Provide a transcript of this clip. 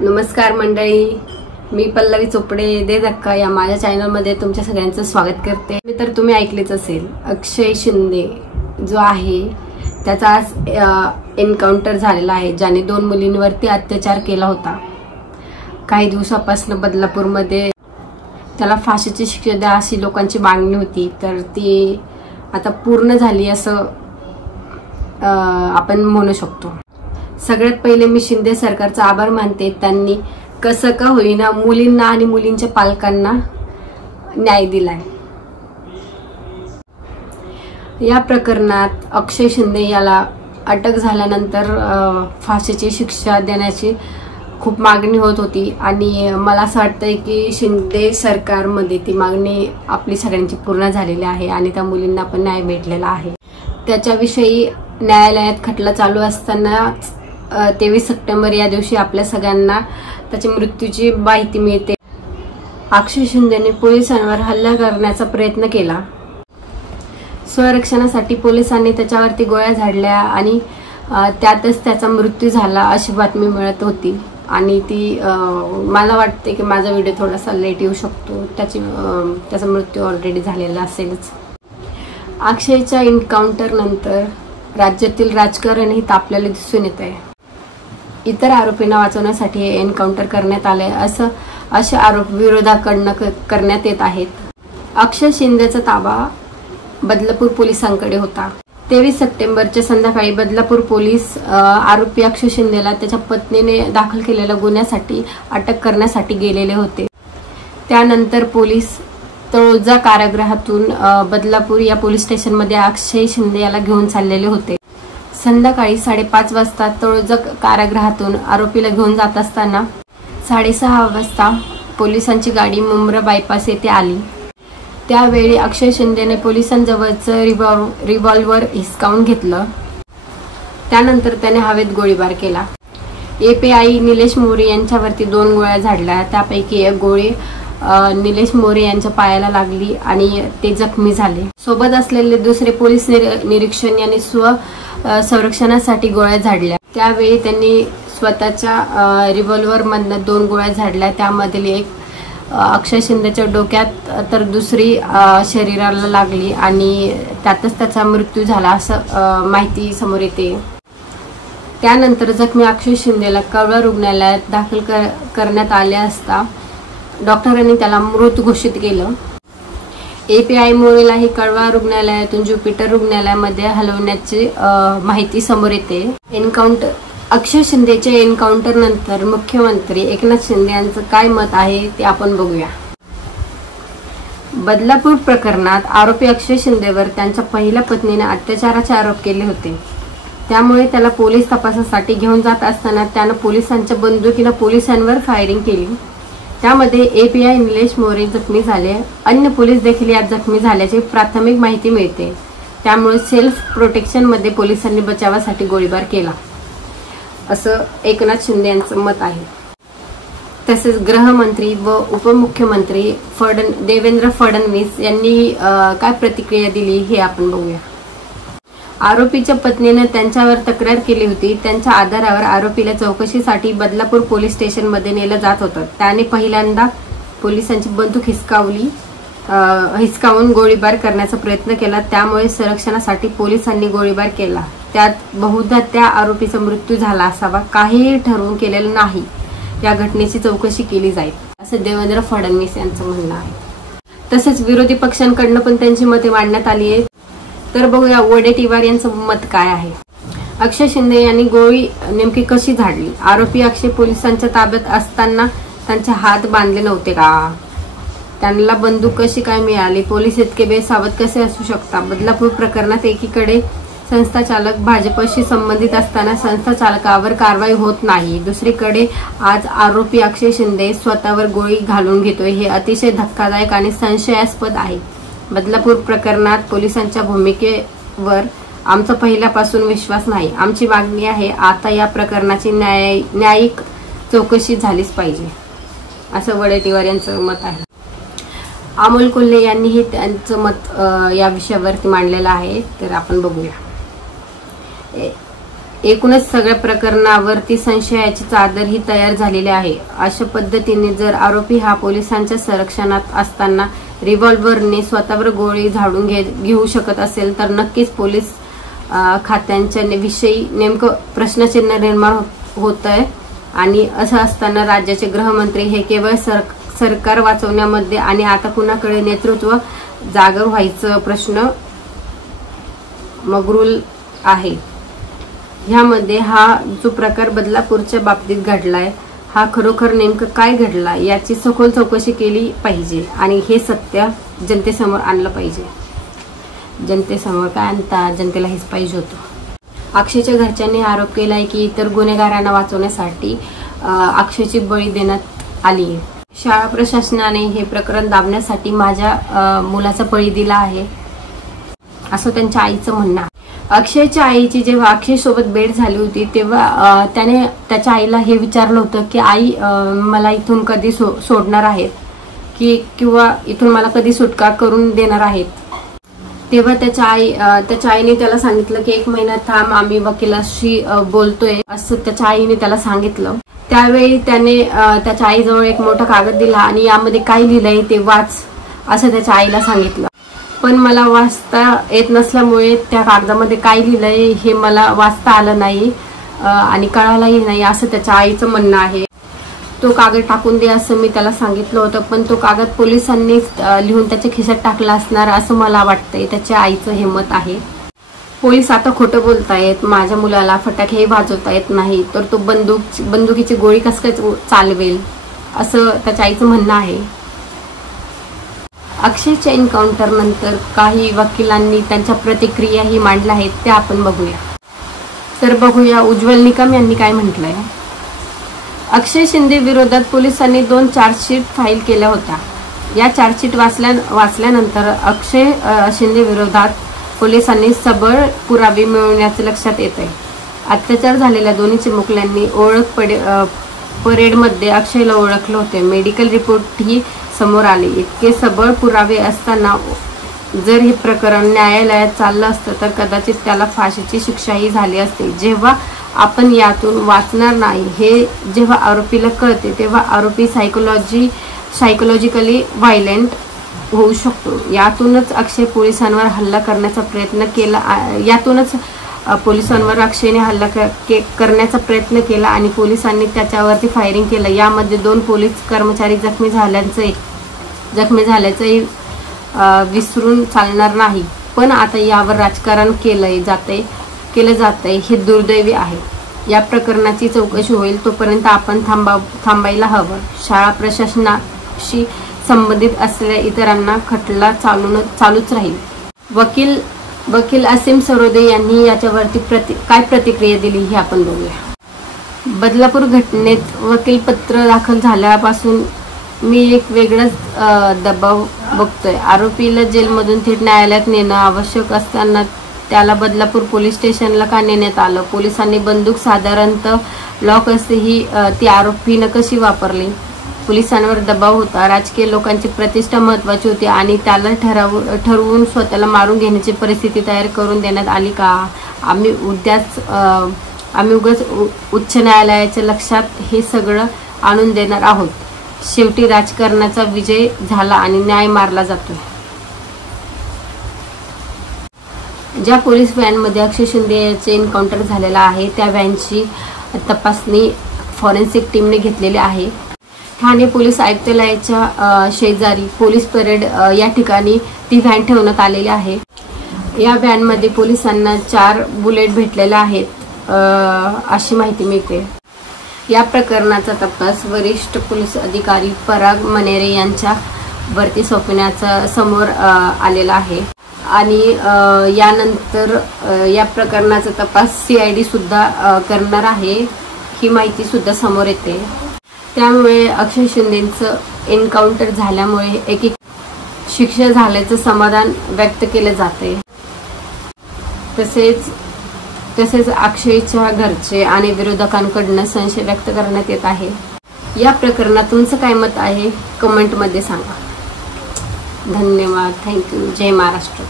नमस्कार मंडळी, मी पल्लवी चोपडे दे धक्का या माझ्या चॅनलमध्ये तुमच्या सगळ्यांचं स्वागत करते। मी तर तुम्ही ऐकलेच असेल, अक्षय शिंदे जो आहे त्याचा आज एन्काउंटर झालेला आहे, ज्याने 2 मुलींवरती अत्याचार केला होता। काही दिवसापासून बदलापूरमध्ये त्याला फाशीची शिक्षा द्या अशी लोकांची मागणी होती, तर ती आता पूर्ण झाली असं आपण म्हणू शकतो। सगळ्यात पहिले मी शिंदे सरकारचा आभार मानते, त्यांनी कसं का होईना मुलींना आणि मुलींच्या पालकांना न्याय दिलाय। या प्रकरणात अक्षय शिंदे याला अटक झाल्यानंतर फाशीची शिक्षा देण्याची खूप मागणी होत होती आणि मला असं वाटतंय की शिंदे सरकारमध्ये ती मागणी आपली सगळ्यांची पूर्ण झालेली आहे आणि त्या मुलींना पण न्याय भेटलेला आहे। त्याच्याविषयी न्यायालयात खटला चालू असताना 23 सप्टेंबर या दिवशी आपल्या सगळ्यांना त्याच्या मृत्यूची माहिती मिळते। अक्षय शिंदेने पोलिसांवर हल्ला करण्याचा प्रयत्न केला। स्वरक्षणासाठी पोलिसांनी त्याच्यावरती गोळ्या झाडल्या आणि त्यातच त्याचा मृत्यू झाला अशी बातमी मिळत होती आणि ती मला वाटते की माझा व्हिडिओ थोडासा लेट येऊ शकतो, त्याचा मृत्यू ऑलरेडी झालेला असेलच। अक्षयच्या एन्काउंटर नंतर राज्यातील राजकारण ही तापलेले दिसून येत आहे। इतर आरोपींना वाचवण्यासाठी हे एन्काउंटर करण्यात आले असे आरोप विरोधाकडून करण्यात येत आहेत। अक्षय शिंदेचा ताबा बदलापूर पोलिसांकडे होता। 23 सप्टेंबरच्या संध्याकाळी बदलापूर पोलीस आरोपी अक्षय शिंदेला त्याच्या पत्नीने दाखल केलेल्या गुन्ह्यासाठी अटक करण्यासाठी गेलेले होते। त्यानंतर पोलीस तळोजा कारागृहातून बदलापूर या पोलीस स्टेशनमध्ये अक्षय शिंदे याला घेऊन चाललेले होते। संध्याकाळी 5:30 वाजता तळोजा कारागृहातून आरोपीला घेऊन जात असताना 6:30 वाजता पोलिसांची गाडी मुंब्रा बायपास येथे आली। त्यावेळी अक्षय शिंदेने पोलिसांजवळचं रिव्हॉल्वर हिसकावून घेतलं। त्यानंतर त्याने हवेत गोळीबार केला। एपीआय निलेश मोरे यांच्यावरती 2 गोळ्या झाडल्या, त्यापैकी एक गोळी निलेश मोरे यांच्या पायाला लागली आणि ते जखमी झाले। सोबत असलेले दुसरे पोलीस निरीक्षक यांनी संरक्षणासाठी गोळ्या झाडल्या। त्यावेळी त्यांनी स्वतःच्या रिव्हॉल्वर मधून 2 गोळ्या झाडल्या, त्यामधील एक अक्षय शिंदेच्या डोक्यात तर दुसरी शरीराला लागली आणि त्यातच त्याचा मृत्यू झाला असं माहिती समोर येते। त्यानंतर जखमी अक्षय शिंदेला कळवा रुग्णालयात दाखल करण्यात आले असता डॉक्टरांनी त्याला मृत घोषित केलं। एपीआय मोरेलाही कळवा रुग्णालयातून ज्युपिटर रुग्णालयामध्ये हलवण्याची माहिती समोर येते। अक्षय शिंदेच्या एन्काउंटर नंतर मुख्यमंत्री एकनाथ शिंदे यांचं काय मत आहे ते आपण बघूया। बदलापूर प्रकरणात आरोपी अक्षय शिंदेवर त्यांच्या पहिल्या पत्नीने अत्याचाराचे आरोप केले होते, त्यामुळे त्याला पोलीस तपासासाठी घेऊन जात असताना त्यानं पोलिसांच्या बंदुकीने पोलिसांवर फायरिंग केली। त्यामध्ये एपीआय निलेश मोरे जखमी झाले, अन्य पोलीस देखील यात जखमी झाल्याची प्राथमिक माहिती मिळते। त्यामुळे सेल्फ प्रोटेक्शन मध्ये पोलिसांनी बचावासाठी गोळीबार केला असं एकनाथ शिंदे यांचं मत आहे। तसेच गृहमंत्री व उपमुख्यमंत्री देवेंद्र फडणवीस यांनी काय प्रतिक्रिया दिली हे आपण बघूया। आरोपीच्या पत्नीने त्यांच्यावर तक्रार केली होती, त्यांच्या आधारावर आरोपीला चौकशीसाठी बदलापूर पोलीस स्टेशन मध्ये नेलं जात होतं। त्याने पहिल्यांदा पोलिसांची बंदूक हिसकावून गोळीबार करण्याचा प्रयत्न केला, त्यामुळे संरक्षणासाठी पोलिसांनी गोळीबार केला। त्यात बहुधा त्या आरोपीचा मृत्यू झाला असावा, काहीही ठरवून केलेलं नाही। या घटनेची चौकशी केली जाईल असं देवेंद्र फडणवीस यांचं म्हणणं आहे। तसेच विरोधी पक्षांकडून पण त्यांची मते मांडण्यात आली आहेत। तर बघूया वडेट्टीवार यांचं मत काय आहे। अक्षय शिंदे यांनी गोळी नेमकी कशी झाडली? आरोपी अक्षय पोलिसांच्या ताब्यात असताना त्यांचे हात बांधले नव्हते का? त्यांना बंदूक कशी काय मिळाली? पोलीस इतके बेसावध कसे असू शकतात? बदलापूर प्रकरणात एकीकडे संस्थाचालक भाजपशी संबंधित असताना संस्थाचालकावर कारवाई होत नाही, दुसरीकडे आज आरोपी अक्षय शिंदे स्वतःवर गोळी घालून घेतोय, हे अतिशय धक्कादायक आणि संशयास्पद आहे। बदलापूर प्रकरणात पोलिसांच्या भूमिकेवर आमचा पहिल्यापासून विश्वास नाही। आमची मागणी आहे आता या प्रकरणाची न्यायिक चौकशी झालीच पाहिजे असं वडेट्टीवार यांचं मत आहे। अमोल कोल्हे यांनीही त्यांचं मत या विषयावरती मांडलेलं आहे, तर आपण बघूया। एकूणच सगळ्या प्रकरणावरती संशयाची चादर ही तयार झालेली आहे। अशा पद्धतीने जर आरोपी हा पोलिसांच्या संरक्षणात असताना रिव्हॉल्व्हरने स्वतःवर गोळी झाडून घेऊ शकत असेल तर नक्कीच पोलीस खात्यांच्या विषयी नेमकं प्रश्नचिन्ह निर्माण होत आहे। आणि असं असताना राज्याचे गृहमंत्री हे केवळ सरकार वाचवण्यामध्ये आणि आता कुणाकडे नेतृत्व जागर व्हायचं प्रश्न मग्रुल आहे। ह्यामध्ये हा जो प्रकार बदलापूरच्या बाबतीत घडलाय हा खरोखर नेमकं काय घडला याची सखोल चौकशी केली पाहिजे आणि हे सत्य जनतेसमोर आणलं पाहिजे। जनतेसमोर काय आणता, जनतेला हेच पाहिजे होतं। अक्षयच्या घरच्यांनी आरोप केलाय की इतर गुन्हेगारांना वाचवण्यासाठी अक्षयची बळी देण्यात आली। शाळा प्रशासनाने हे प्रकरण दाबण्यासाठी माझ्या मुलाचा बळी दिला आहे असं त्यांच्या आईचं म्हणणं आहे। अक्षयच्या आईची जेव्हा अक्षय सोबत भेट झाली होती तेव्हा त्याने त्याच्या आईला हे विचारलं होतं की आई मला इथून कधी सोडणार आहेत किंवा इथून मला कधी सुटका करून देणार आहेत। तेव्हा त्याच्या आईने त्याला सांगितलं की 1 महिना थांब, आम्ही वकिलाशी बोलतोय असं त्याच्या आईने त्याला सांगितलं। त्यावेळी त्याने त्याच्या आईजवळ एक मोठा कागद दिला आणि यामध्ये काय लिहिलंय ते वाच असं त्याच्या आईला सांगितलं। पण मला वाचता येत नसल्यामुळे त्या कागदामध्ये काय लिहिलंय हे मला वाचता आलं नाही आणि कळालंही नाही असं त्याच्या आईचं म्हणणं आहे। तो कागद टाकून दे असं मी त्याला सांगितलं होतं, पण तो कागद पोलिसांनी लिहून त्याच्या खिशात टाकला असणार असं मला वाटतंय। त्याच्या आईचं हे मत आहे। पोलीस आता खोटं बोलतायत, माझ्या मुलाला फटाके वाजवता येत नाही तर तो बंदुकीची गोळी कसं काय चालवेल असं त्याच्या आईचं म्हणणं आहे। अक्षयच्या एन्काउंटर नंतर काही वकिलांनी त्यांच्या प्रतिक्रियाही मांडल्या आहेत, त्या आपण बघूया। तर बघूया उज्ज्वल निकम यांनी काय म्हटलंय। अक्षय शिंदे विरोधात पोलिसांनी 2 चार्जशीट फाईल केल्या होत्या। या चार्जशीट वाचल्यानंतर अक्षय शिंदे विरोधात पोलिसांनी सबळ पुरावे मिळवण्याचे लक्षात येत आहे। अत्याचार झालेल्या दोन्ही चिमुकल्यांनी ओळख परेडमध्ये अक्षयला ओळखलं होते। मेडिकल रिपोर्टही समोर आले। इतके सबळ पुरावे असताना जर हे प्रकरण न्यायालयात चाललं असतं तर कदाचित त्याला फाशीची शिक्षाही झाली असते। जेव्हा आपण यातून वाचणार नाही हे जेव्हा आरोपीला कळते तेव्हा आरोपी सायकोलॉजिकली व्हायलेंट होऊ शकतो। यातूनच पोलिसांवर हल्ला करण्याचा प्रयत्न केला आणि पोलिसांनी त्याच्यावरती फायरिंग केलं। यामध्ये 2 पोलीस कर्मचारी जखमी झाल्याचंही विसरून चालणार नाही। पण आता यावर राजकारण केलं जातंय हे दुर्दैवी आहे। या प्रकरणाची चौकशी होईल तोपर्यंत आपण थांबायला हवं। शाळा प्रशासनाशी संबंधित असलेल्या इतरांना खटला चालूच राहील। वकील असीम सरोदे यांनी याच्यावरती काय प्रतिक्रिया दिली हे आपण बघूया। बदलापूर घटनेत वकीलपत्र दाखल झाल्यापासून मी एक वेगळाच दबाव बघतोय। आरोपीला जेलमधून थेट न्यायालयात नेणं आवश्यक असताना त्याला बदलापूर पोलीस स्टेशनला का नेण्यात आलं? पोलिसांनी बंदूक साधारणतः लॉक असतेही ती आरोपीनं कशी वापरली? पोलिसांवर दबाव होता, राजकीय लोकांची प्रतिष्ठा महत्वाची होती आणि त्याला ठरवून स्वतःला मारून घेण्याची परिस्थिती तयार करून देण्यात आली का? आम्ही उगाच उच्च न्यायालयाच्या लक्षात हे सगळं आणून देणार आहोत। शेवटी राजकारणाचा विजय झाला आणि न्याय मारला जातोय। ज्या पोलीस व्हॅनमध्ये अक्षय शिंदे याचे एन्काउंटर झालेला आहे त्या व्हॅनची तपासणी फॉरेन्सिक टीमने घेतलेली आहे। ठाणे पोलीस आयुक्तालयाच्या शेजारी पोलीस परेड या ठिकाणी ती व्हॅन ठेवण्यात आलेली आहे। या व्हॅनमध्ये पोलिसांना 4 बुलेट भेटलेल्या आहेत अशी माहिती मिळते। या प्रकरणाचा तपास वरिष्ठ पोलीस अधिकारी पराग मनेरे यांच्या वरती सोपवण्याचा समोर आलेला आहे आणि यानंतर या प्रकरणाचा तपास CID सुद्धा करणार आहे ही माहिती सुद्धा समोर येते। त्यामुळे अक्षय शिंदेचं एन्काउंटर झाल्यामुळे एक शिक्षा झाल्याचं समाधान व्यक्त केलं जाते। तसेच अक्षयच्या घरचे आणि विरोधकांकडून संशय व्यक्त करण्यात येत आहे। या प्रकरणात तुमचं काय मत आहे कमेंटमध्ये सांगा। धन्यवाद। थँक्यू। जय महाराष्ट्र।